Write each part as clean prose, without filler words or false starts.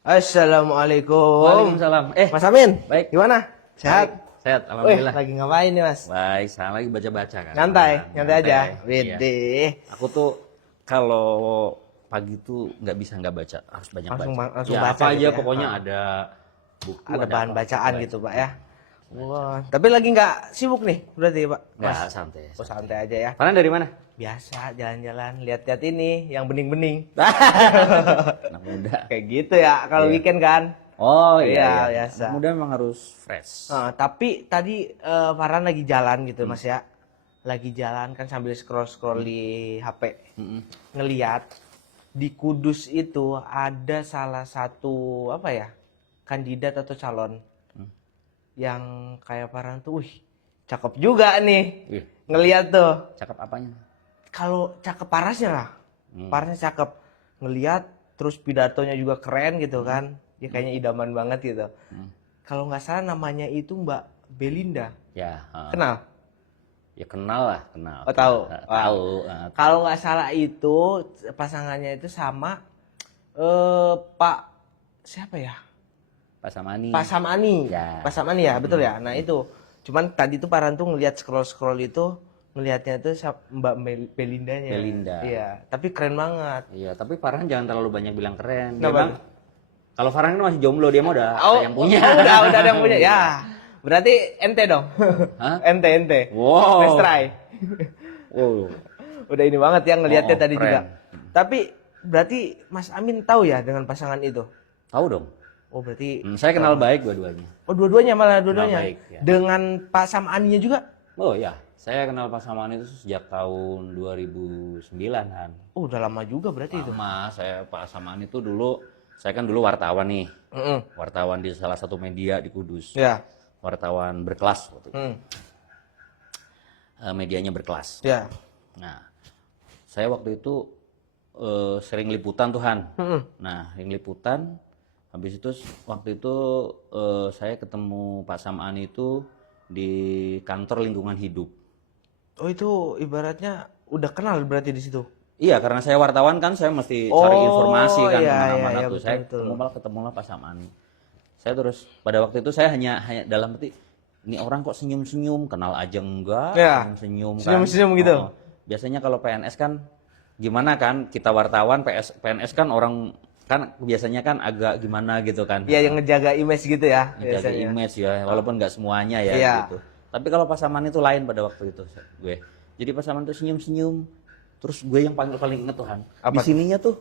Assalamualaikum. Waalaikumsalam. Mas Amin, Baik. gimana? Sehat? Sehat, Wih, alhamdulillah. lagi ngapain nih Mas? Baik, saya lagi baca-baca kan. Nyantai aja. Iya. Widih. Aku tuh kalau pagi tuh nggak bisa nggak baca, harus banyak Langsung baca. langsung Ya, baca apa gitu aja ya? pokoknya Ah. ada buku, Ada bahan apa, bacaan baca. gitu Pak ya? Wah, tapi lagi nggak sibuk nih berarti Pak? Nggak, Mas? santai. Oh, santai aja ya. Farhan dari mana? Biasa jalan-jalan, lihat-lihat ini yang bening-bening. Anak muda. Kayak gitu ya kalau Iya. weekend kan. Oh Iya, iya, biasa. Anak muda memang harus fresh. Tapi tadi Farhan lagi jalan gitu Mas ya. Lagi jalan kan sambil scroll-scroll di HP. Mm-mm. Ngeliat di Kudus itu ada salah satu apa ya, kandidat atau calon yang kayak Farhan tuh, wih cakep juga nih. Wih, Ngeliat tuh, cakep apanya? kalau cakep parasnya lah, parasnya cakep. Ngeliat terus pidatonya juga keren gitu kan, dia kayaknya idaman banget gitu. Kalau nggak salah namanya itu Mbak Belinda, Ya, kenal? ya kenal lah, kenal. Oh, tahu. Tahu. Kalau nggak salah itu pasangannya itu sama Pak siapa ya? Pak Samani. Pak Samani. Ya. Pak Samani ya, betul ya. Nah itu, cuman tadi tuh Farhan tuh ngelihat scroll itu, ngelihatnya tuh Mbak Belindanya. Belinda. Iya, tapi keren banget. Iya, tapi Farhan jangan terlalu banyak bilang keren. Dia Kenapa? bilang, kalau Farhan ini masih jomblo, dia mah udah ada yang punya. Udah ada yang punya. Ya, berarti ente dong. Hah? Ente. Wow. Let's try. Wow. Udah ini banget ya ngelihatnya Oh, tadi keren. juga. Tapi berarti Mas Amin tahu ya dengan pasangan itu? Tahu dong. Oh berarti Saya kenal baik dua-duanya. oh dua-duanya malah dua-duanya. baik, ya. Dengan Pak Samaninya juga? Oh ya, saya kenal Pak Samani itu sejak tahun 2009-an. Oh udah lama juga berarti itu. Lama, saya Pak Samani itu dulu, saya kan dulu wartawan nih. Mm-mm. Wartawan di salah satu media di Kudus. Ya. Wartawan berkelas waktu itu. Hmm. Medianya berkelas. Ya. Nah, saya waktu itu sering liputan tuh Han. Mm-mm. Nah, sering liputan. Habis itu waktu itu saya ketemu Pak Samani itu di kantor lingkungan hidup. Oh itu ibaratnya udah kenal berarti di situ. Iya, karena saya wartawan kan, saya mesti Oh, cari informasi kan iya, kemana-mana iya, tuh. betul, Saya betul. ketemulah Pak Samani. Saya terus pada waktu itu saya hanya dalam arti ini orang kok senyum-senyum, kenal aja enggak, Ya, senyum-senyum kan. senyum-senyum gitu. Biasanya kalau PNS kan gimana kan, kita wartawan PNS kan orang kan biasanya kan agak gimana gitu kan. Iya yang ngejaga image gitu ya Menjaga biasanya. image ya, walaupun nggak semuanya ya Iya. gitu. Tapi kalau Pak Samani itu lain pada waktu itu gue. Jadi Pak Samani itu senyum-senyum. Terus gue yang paling inget tuh Han. Apa Di sininya tuh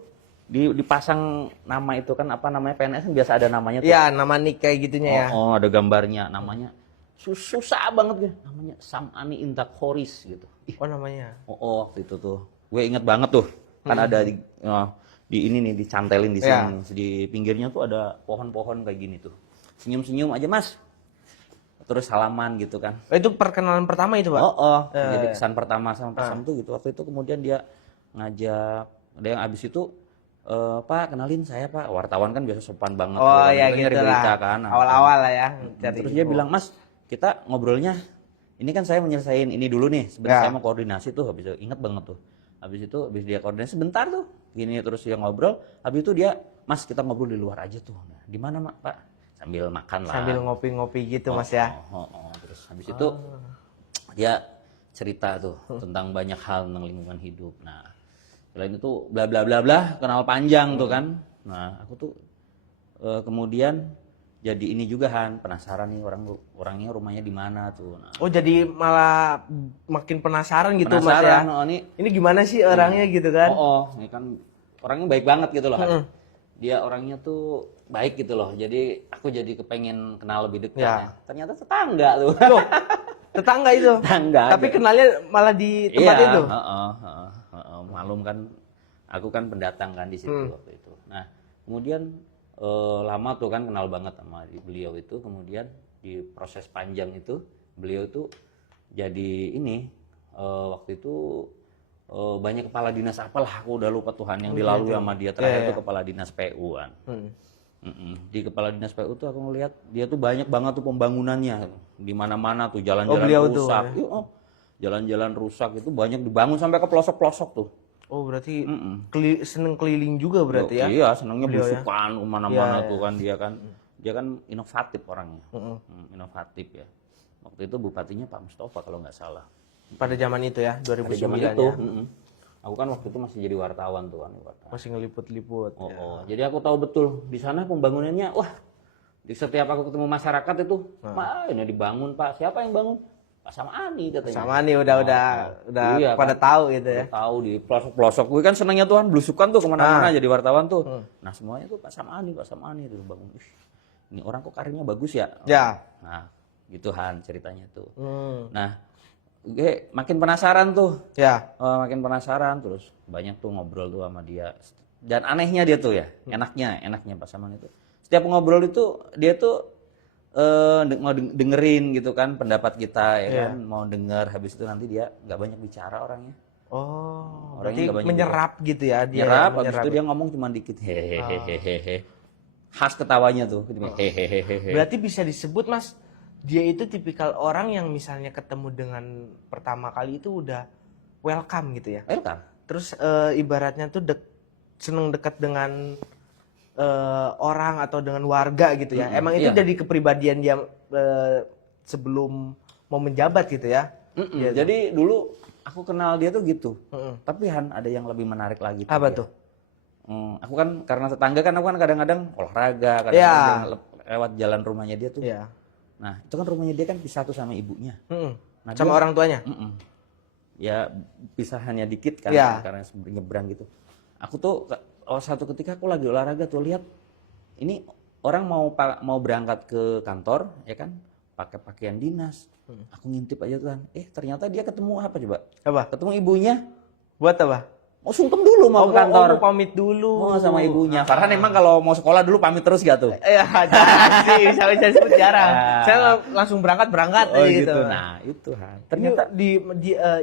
dipasang nama itu kan apa namanya PNS kan biasa ada namanya tuh. Iya nama nick kayak gitunya ya. Oh, ada gambarnya namanya. Susah banget ya namanya Samani Intak Horis gitu. Ih, Oh namanya. waktu itu tuh. Gue inget banget tuh. Kan ada di ini nih dicantelin di Iya. sini. Di pinggirnya tuh ada pohon-pohon kayak gini tuh. Senyum-senyum aja Mas. Terus salaman gitu kan. Oh, itu perkenalan pertama itu Pak? Jadi kesan pertama sama Pak Sam tuh gitu. Waktu itu kemudian dia ngajak, dia yang abis itu, Pak kenalin saya Pak. Wartawan kan biasa sopan banget. Oh Orang ya itu nyari gitu berita lah. kan. Awal-awal lah ya. Cari Terus dia info. bilang, Mas kita ngobrolnya, ini kan saya menyelesaikan ini dulu nih. Sebenarnya Ya. saya mau koordinasi tuh, habis itu inget banget tuh. Habis itu, habis dia koordinasi sebentar tuh. Gini terus dia ngobrol, habis itu dia, Mas kita ngobrol di luar aja tuh. Nah, di mana Pak? Sambil makan lah. Sambil ngopi-ngopi gitu Mas ya. Terus habis itu dia cerita tuh tentang banyak hal tentang lingkungan hidup. Nah, selain itu bla bla bla bla, kenal panjang tuh kan. Nah, aku tuh kemudian jadi ini juga Han, penasaran nih orangnya rumahnya di mana tuh. Nah, Oh jadi malah makin penasaran gitu Mas ya. penasaran, Ini gimana sih orangnya gitu kan? ini kan orangnya baik banget gitu loh Han. Dia orangnya tuh baik gitu loh. Jadi aku jadi kepengen kenal lebih dekat. Ya. Ya. Ternyata tetangga tuh. Loh, tetangga itu. Tetangga. Tapi kenalnya malah di tempat Iya, itu. Malum kan, aku kan pendatang kan di situ waktu itu. Nah, kemudian lama tuh kan kenal banget sama beliau itu. Kemudian di proses panjang itu, beliau itu jadi ini, waktu itu banyak kepala dinas apalah, aku udah lupa Tuhan yang dilalui sama dia. Terakhir itu kepala dinas PU kan. Di kepala dinas PU tuh aku ngeliat dia tuh banyak banget tuh pembangunannya di mana-mana tuh jalan-jalan beliau tuh, rusak. Jalan-jalan rusak itu banyak dibangun sampai ke pelosok-pelosok tuh. Oh, berarti Mm-mm. seneng keliling juga berarti ya? Iya, senangnya Beliau ya? belusukan kemana-mana Iya, tuh kan dia kan inovatif orangnya. Mm-mm. Inovatif ya. Waktu itu bupatinya Pak Mustafa kalau nggak salah. Pada zaman itu ya, Pada 2009 zaman itu, ya. aku kan waktu itu masih jadi wartawan tuh kan, wartawan. Masih ngeliput-liput. Oh, Ya. oh. Jadi aku tahu betul di sana pembangunannya, wah, di setiap aku ketemu masyarakat itu, wah ini dibangun Pak, siapa yang bangun? Pak Samani katanya. Sama nih udah Iya, pada kan? tahu gitu ya. Udah tahu di pelosok-pelosok, gue kan senangnya tuh kan belusukan tuh kemana-mana jadi wartawan tuh. Nah semuanya tuh Pak Samani itu bangun. Ih, ini orang kok karirnya bagus ya? Ya. Nah gitu Han ceritanya tuh. Hmm. Nah gue makin penasaran tuh. Ya. Makin penasaran terus banyak tuh ngobrol tuh sama dia. Dan anehnya dia tuh ya, enaknya Pak Saman itu. Setiap ngobrol itu dia tuh mau dengerin gitu kan pendapat kita ya kan, mau denger, habis itu nanti dia nggak banyak bicara orangnya. Oh, Orangnya berarti nggak banyak menyerap gitu ya dia. Nyerap, yang habis menyerap. itu dia ngomong cuma dikit hehehehehe. Khas ketawanya tuh, hehehehehe. Berarti bisa disebut Mas, dia itu tipikal orang yang misalnya ketemu dengan pertama kali itu udah welcome gitu ya. Kan? Terus ibaratnya tuh seneng dekat dengan orang atau dengan warga gitu ya. Emang itu iya. dari kepribadian dia sebelum mau menjabat gitu ya. Iya, Jadi dulu aku kenal dia tuh gitu. Mm-mm. Tapi Han ada yang lebih menarik lagi. Apa dia. tuh? Aku kan karena tetangga kan, aku kan kadang-kadang olahraga, kadang-kadang lewat jalan rumahnya dia tuh. Iya. Nah itu kan rumahnya dia kan pisah tuh sama ibunya. Mm-mm. Nah, Sama orang tuanya? Ya pisahannya dikit kan, Iya. karena nyebrang gitu. Aku tuh satu ketika aku lagi olahraga tuh lihat ini orang mau berangkat ke kantor ya kan, pakai pakaian dinas. Aku ngintip aja tuh kan, ternyata dia ketemu apa coba? Apa? Ketemu ibunya, Buat apa? mau sungkem dulu mau ke kantor. Mau pamit dulu. Oh, sama ibunya. Farhan emang kalau mau sekolah dulu pamit terus gak tuh? Ya jarang sih, bisa disebut jarang. Saya langsung berangkat aja gitu. Nah itu Han. Ternyata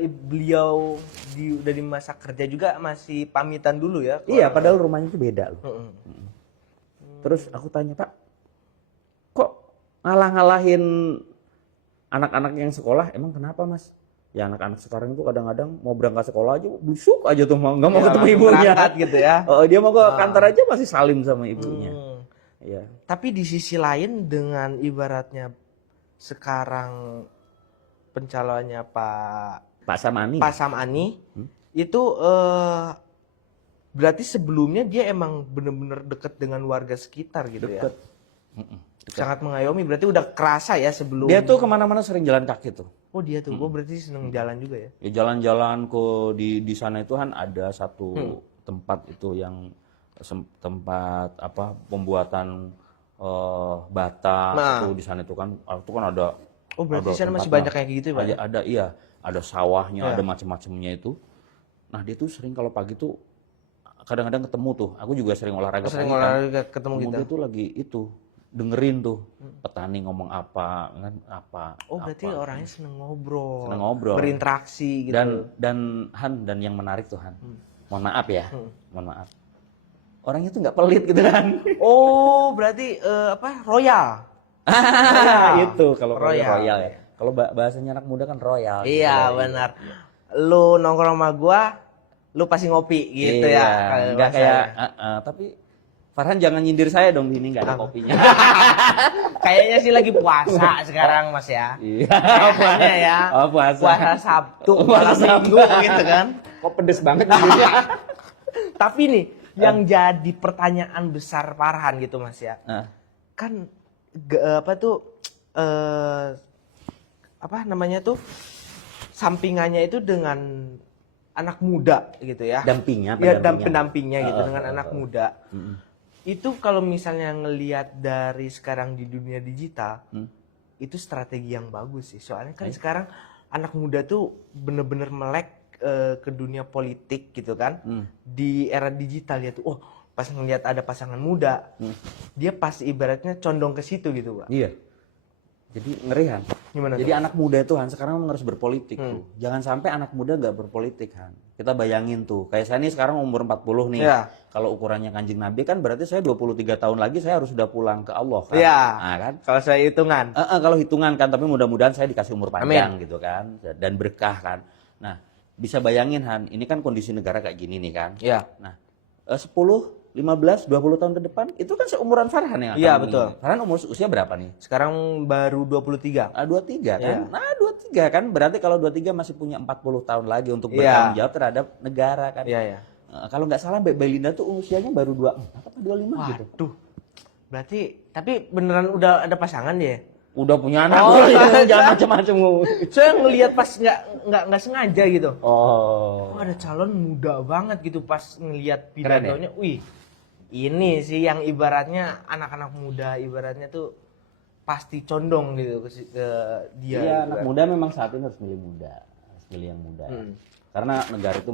Beliau udah di masa kerja juga masih pamitan dulu ya. iya, padahal rumahnya itu beda loh. Mm-mm. Terus aku tanya, Pak, kok ngalah-ngalahin anak-anak yang sekolah? Emang kenapa, Mas? Ya anak-anak sekarang itu kadang-kadang mau berangkat sekolah aja busuk aja tuh, nggak mau Ya, ketemu langsung ibunya. berangkat gitu ya. Dia mau ke kantor aja masih salim sama ibunya. Iya. Tapi di sisi lain dengan ibaratnya sekarang pencalonnya Pak Samani. Pak Samani itu berarti sebelumnya dia emang bener-bener deket dengan warga sekitar gitu Deket. ya. Sangat mengayomi, berarti udah kerasa ya sebelum. Dia tuh kemana-mana sering jalan kaki tuh. Oh dia tuh, berarti seneng jalan juga ya. Ya jalan-jalan ke di sana itu kan ada satu tempat itu yang tempat apa pembuatan bata itu di sana itu kan ada. Oh berarti di sana masih tempatnya. banyak kayak gitu ya Pak? Ada iya, ada sawahnya, ada macam-macamnya itu. Nah, dia tuh sering kalau pagi tuh kadang-kadang ketemu tuh. Aku juga sering olahraga Sering pagi olahraga ketemu kan. gitu. Dia tuh lagi itu dengerin tuh petani ngomong apa kan apa. Oh berarti orangnya seneng ngobrol. Seneng ngobrol. Berinteraksi gitu. Dan yang menarik tuh Han. Mohon maaf ya. Mohon maaf. Orangnya tuh nggak pelit gitu kan. Oh berarti royal. Itu kalau Royal. ya. Kalau bahasanya anak muda kan royal. Iya benar. Lu nongkrong sama gua, lu pasti ngopi gitu Iya, ya. nggak kayak tapi Farhan jangan nyindir saya dong, ini nggak ada kopinya. Kayaknya sih lagi puasa sekarang Mas ya. Iya, Kayaknya ya. Oh, puasa. Puasa Sabtu, malam Minggu gitu kan. Kok pedes banget gitu. Tapi nih yang jadi pertanyaan besar Farhan gitu Mas ya. Kan apa namanya tuh sampingannya itu dengan anak muda gitu ya. Pendampingnya gitu dengan anak muda. Itu kalau misalnya ngelihat dari sekarang di dunia digital, itu strategi yang bagus sih. Soalnya kan sekarang anak muda tuh bener-bener melek ke dunia politik gitu kan. Di era digital ya tuh, pas ngelihat ada pasangan muda, dia pasti ibaratnya condong ke situ gitu Pak. Iya. Jadi ngeri Han. Gimana Jadi tuh? anak muda itu Han sekarang harus berpolitik tuh. Jangan sampai anak muda nggak berpolitik Han. Kita bayangin tuh, kayak saya nih sekarang umur 40 nih. Iya. Kalau ukurannya Kanjeng Nabi kan berarti saya 23 tahun lagi saya harus sudah pulang ke Allah kan. Iya. Nah, kan? Kalau saya hitungan. Kalau hitungan kan, tapi mudah-mudahan saya dikasih umur panjang gitu kan dan berkah kan. Nah, bisa bayangin Han, ini kan kondisi negara kayak gini nih kan. Iya. Nah, 10, 15, 20 tahun ke depan itu kan seumuran Farhan yang akan Iya, betul. Farhan umur usia berapa nih? Sekarang baru 23. 23 kan? Iya. Nah, 23 kan berarti kalau 23 masih punya 40 tahun lagi untuk Iya. bertanggung jawab terhadap negara kan. Iya, iya. Kalau nggak salah Mbak Belinda tuh usianya baru 24 atau 25 gitu. Waduh. Berarti tapi beneran udah ada pasangan ya? Udah punya anak. Oh, iya. Jangan macam-macam. Saya ngelihat pas nggak sengaja gitu. Oh. Oh, ada calon muda banget gitu pas ngelihat Keren ya? pidatonya. Wih, ini sih yang ibaratnya anak-anak muda ibaratnya tuh pasti condong gitu ke dia. Iya, gitu anak kan. muda memang saat ini harus milih muda, harus milih yang muda. Karena negara itu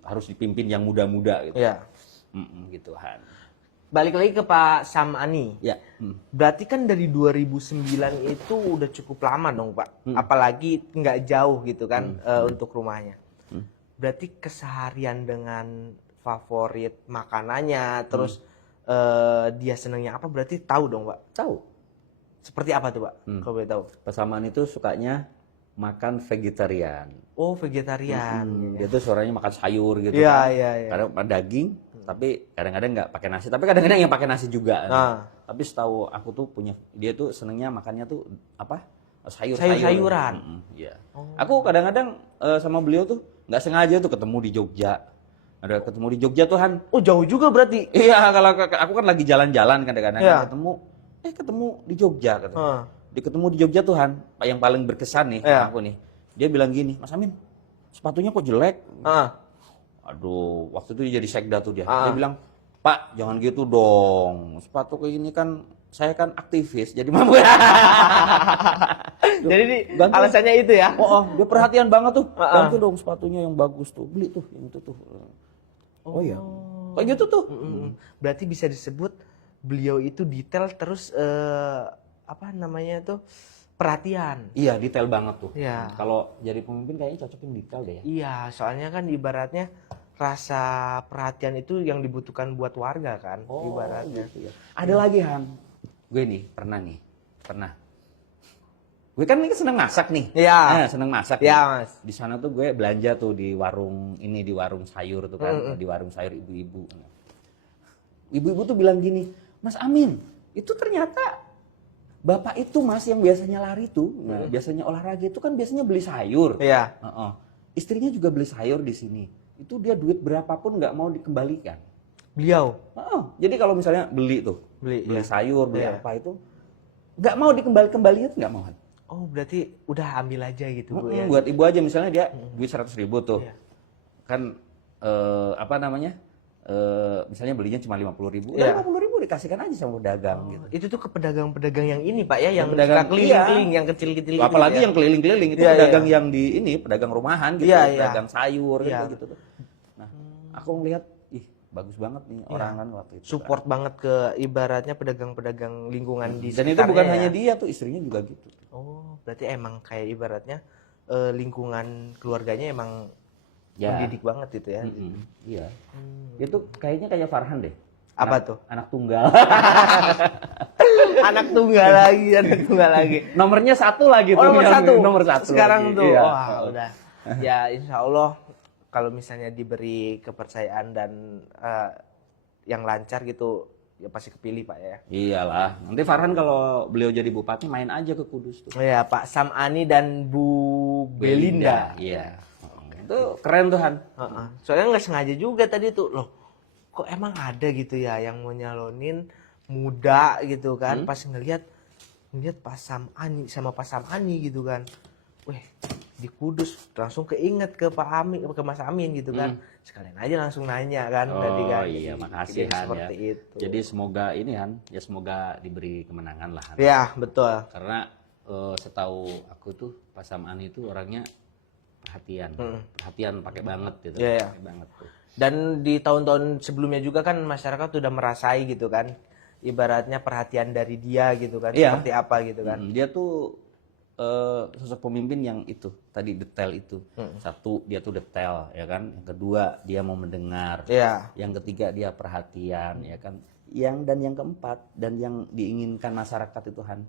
harus dipimpin yang muda-muda gitu. Iya. Gitu Han. Balik lagi ke Pak Sam'ani. Ya. Berarti kan dari 2009 itu udah cukup lama dong Pak. Apalagi nggak jauh gitu kan untuk rumahnya. Berarti keseharian dengan favorit makanannya, terus dia senangnya apa berarti tahu dong Pak? Tahu. Seperti apa tuh Pak? Kalau boleh tahu. Pasaman itu sukanya makan vegetarian. Oh, vegetarian. Dia tuh suaranya makan sayur gitu Iya, kan. iya, iya. Kadang daging, tapi kadang-kadang nggak pakai nasi. Tapi kadang-kadang yang pakai nasi juga. Tapi setahu aku tuh dia tuh senengnya makannya tuh apa? Sayur-sayuran. Iya. Aku kadang-kadang sama beliau tuh nggak sengaja tuh ketemu di Jogja. Ada ketemu di Jogja tuh Han. Oh, jauh juga berarti. Iya, kalau aku kan lagi jalan-jalan kadang-kadang Iya. ketemu di Jogja katanya. Ketemu di Jogja tuh Han, yang paling berkesan nih Iya. aku nih. Dia bilang gini, "Mas Amin, sepatunya kok jelek?" Aduh, waktu itu dia jadi sekda tuh dia. Dia bilang, "Pak, jangan gitu dong. Sepatu kayak gini kan saya kan aktivis, jadi mampu." Jadi Ganti. alasannya itu ya. Dia perhatian banget tuh. Ganti dong sepatunya yang bagus tuh. Beli tuh yang itu tuh. Oh iya. Kayak gitu tuh. Berarti bisa disebut beliau itu detail terus apa namanya tuh perhatian. Iya, detail banget tuh. Iya. Kalau jadi pemimpin kayaknya cocokin detail deh ya. Iya, soalnya kan ibaratnya rasa perhatian itu yang dibutuhkan buat warga kan, ibaratnya. Gitu ya. Ada lagi Han. Gue nih pernah. Gue kan ini seneng masak nih. Iya. Seneng masak. Iya, nih. Mas. Di sana tuh gue belanja tuh di warung sayur tuh kan, di warung sayur ibu-ibu. Ibu-ibu tuh bilang gini, "Mas Amin, itu ternyata Bapak itu Mas yang biasanya lari tuh, biasanya olahraga itu kan biasanya beli sayur. Iya. Istrinya juga beli sayur di sini. Itu dia duit berapapun nggak mau dikembalikan. Beliau Jadi kalau misalnya beli iya. sayur, beli Iya. apa itu, nggak mau dikembalikan nggak mau. Oh, berarti udah ambil aja gitu Bu ya. Buat ibu aja misalnya dia duit 100.000 tuh, Iya. kan apa namanya? Misalnya belinya cuma 50.000, Iya. 50.000 dikasihkan aja sama pedagang gitu. Itu tuh ke pedagang-pedagang yang ini Pak ya, yang pedagang- suka keliling-keliling, iya. yang kecil-kecil gitu Apalagi ya. yang keliling-keliling itu Iya, pedagang iya. yang pedagang rumahan gitu, Iya, iya. pedagang sayur Iya. gitu tuh. Nah, aku ngelihat bagus banget nih orang kan waktu itu. Support banget ke ibaratnya pedagang-pedagang lingkungan di Dan itu sekitarnya bukan ya. hanya dia tuh, istrinya juga gitu. Oh, berarti emang kayak ibaratnya lingkungan keluarganya emang Ya. mendidik banget itu ya. Iya. Itu kayaknya kayak Farhan deh. Apa tuh? Anak tunggal. Anak tunggal lagi. Nomornya 1 lagi tuh. Oh, nomor satu. Nomor 1. Sekarang tuh. Iya. Wah, udah. Ya, insya Allah kalau misalnya diberi kepercayaan dan yang lancar gitu, ya pasti kepilih Pak ya. Iyalah. Nanti Farhan kalau beliau jadi bupati main aja ke Kudus tuh. Oh ya, Pak Sam'ani dan Bu Belinda. Iya. Itu keren tuh Han. Soalnya nggak sengaja juga tadi tuh, loh kok emang ada gitu ya yang mau nyalonin muda gitu kan, pas ngelihat Pak Sam'ani sama Pak Sam'ani gitu kan, weh di Kudus langsung keinget ke Pak Amin, ke Mas Amin gitu kan, sekalian aja langsung nanya kan tadi kan. Oh iya, Jadi, makasih Han ya. seperti itu. Jadi semoga ini Han, ya semoga diberi kemenangan lah Han. Ya betul. Karena setahu aku tuh Pak Sam'ani itu orangnya perhatian pakai banget gitu. Iya, iya. Pakai banget tuh. Dan di tahun-tahun sebelumnya juga kan masyarakat udah merasai gitu kan, ibaratnya perhatian dari dia gitu kan, Iya. seperti apa gitu kan. Dia tuh sosok pemimpin yang itu tadi detail itu. Satu, dia tuh detail ya kan. Yang kedua, dia mau mendengar. Iya. Yang ketiga, dia perhatian ya kan. Yang keempat dan yang diinginkan masyarakat itu Han,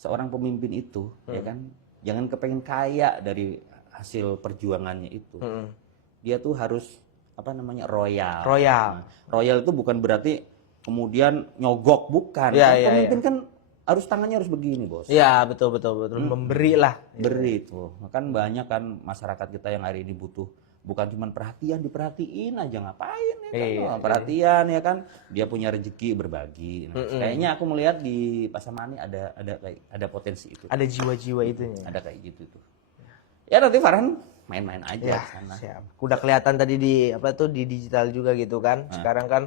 seorang pemimpin itu ya kan, jangan kepengen kaya dari hasil perjuangannya itu, Mm-mm. dia tuh harus apa namanya royal. Royal. Nah, royal itu bukan berarti kemudian nyogok, bukan. Iya, Kan iya, pemimpin kan harus tangannya harus begini, Bos. Iya, betul betul betul. Memberi lah. Beri itu. Kan banyak kan masyarakat kita yang hari ini butuh bukan cuma perhatian, diperhatiin aja ngapain ya kan? Iya, Oh, perhatian ya kan. Dia punya rezeki berbagi. Nah, kayaknya aku melihat di Pasamani ada potensi itu. Ada jiwa-jiwa itunya. Ada kayak gitu tuh. Ya nanti Farhan main-main aja Ya, ke sana. siap. Udah kelihatan tadi di apa tuh di digital juga gitu kan. Sekarang kan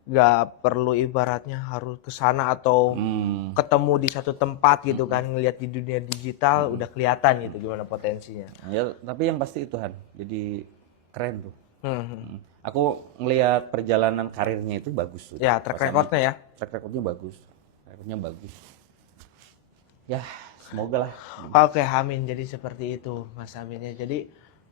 nggak perlu ibaratnya harus ke sana atau ketemu di satu tempat gitu kan, ngelihat di dunia digital udah kelihatan gitu gimana potensinya. Ya, tapi yang pasti itu Han. Jadi keren tuh. Hmm. Aku ngelihat perjalanan karirnya itu bagus tuh. Ya, track recordnya ya. Track recordnya bagus. Track recordnya bagus. Ya, semoga lah. Oke, amin. Jadi seperti itu Mas Amin ya. Jadi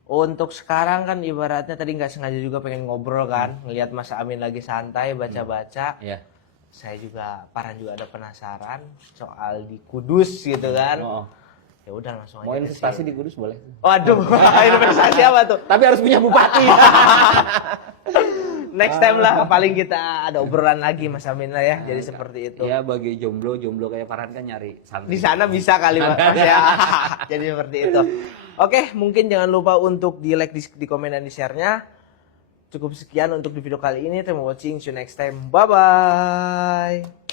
untuk sekarang kan ibaratnya tadi nggak sengaja juga pengen ngobrol kan, ngelihat Mas Amin lagi santai baca-baca. Ya. Saya juga, Farhan juga ada penasaran soal di Kudus gitu kan. Oh. Ya udah langsung Mau aja. investasi di Kudus boleh. Waduh, investasi apa tuh? Tapi harus punya bupati. Next time lah paling kita ada obrolan lagi Mas Amin lah ya. Jadi seperti itu. Ya bagi jomblo kayak Farhan kan nyari santri. Di sana bisa kali Mas ya. Jadi seperti itu. Oke, mungkin jangan lupa untuk di like, di komen dan di share-nya. Cukup sekian untuk di video kali ini. Terima kasih. See you next time. Bye bye.